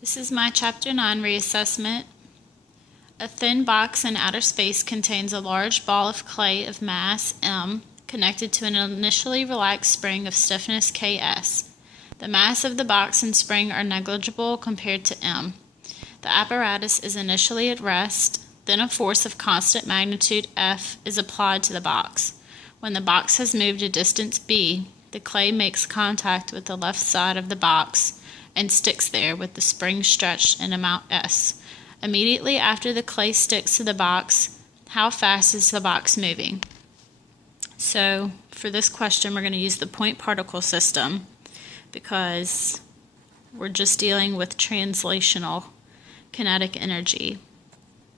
This is my Chapter 9 reassessment. A thin box in outer space contains a large ball of clay of mass m connected to an initially relaxed spring of stiffness Ks. The mass of the box and spring are negligible compared to m. The apparatus is initially at rest, then a force of constant magnitude F is applied to the box. When the box has moved a distance b, the clay makes contact with the left side of the box and sticks there with the spring stretched in amount S. Immediately after the clay sticks to the box, how fast is the box moving? So for this question, we're going to use the point particle system because we're just dealing with translational kinetic energy.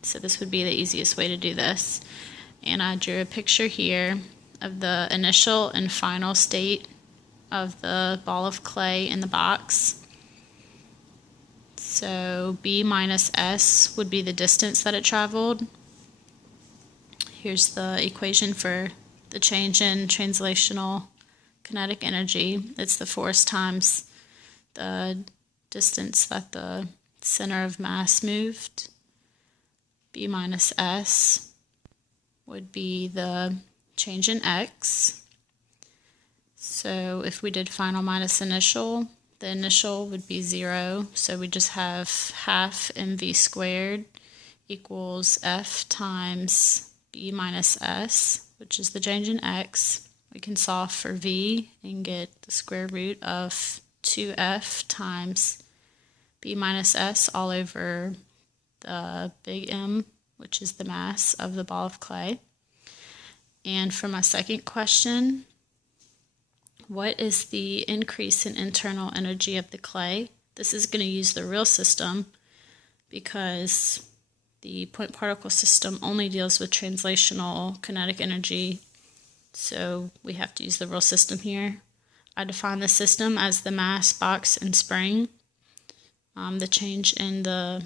So this would be the easiest way to do this. And I drew a picture here of the initial and final state of the ball of clay in the box. So B minus S would be the distance that it traveled. Here's the equation for the change in translational kinetic energy. It's the force times the distance that the center of mass moved. B minus S would be the change in X. So if we did final minus initial, the initial would be 0, so we just have half mv squared equals F times B minus S, which is the change in X. We can solve for V and get the square root of 2F times B minus S all over the big M, which is the mass of the ball of clay. And for my second question, what is the increase in internal energy of the clay? This is going to use the real system because the point particle system only deals with translational kinetic energy, so we have to use the real system here. I define the system as the mass, box, and spring. The change in the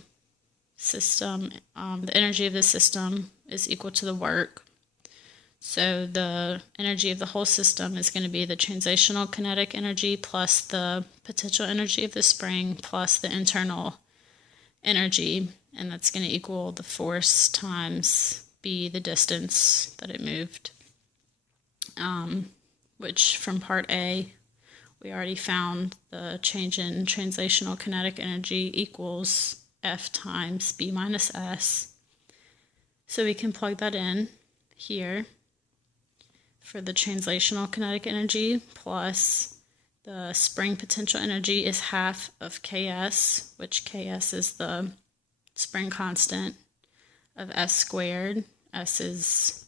system, the energy of the system is equal to the work. So the energy of the whole system is going to be the translational kinetic energy plus the potential energy of the spring plus the internal energy, and that's going to equal the force times B, the distance that it moved, which from part A, we already found the change in translational kinetic energy equals F times B minus S. So we can plug that in here for the translational kinetic energy plus the spring potential energy is half of Ks, which Ks is the spring constant of S squared. S is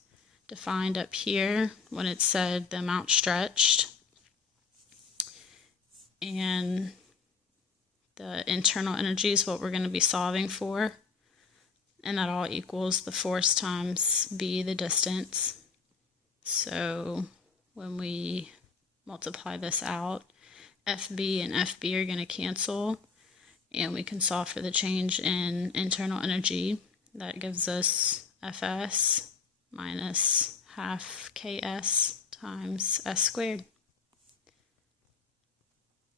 defined up here when it said the amount stretched. And the internal energy is what we're going to be solving for. And that all equals the force times B, the distance. So when we multiply this out, FB and FB are going to cancel, and we can solve for the change in internal energy. That gives us Fs minus half Ks times S squared.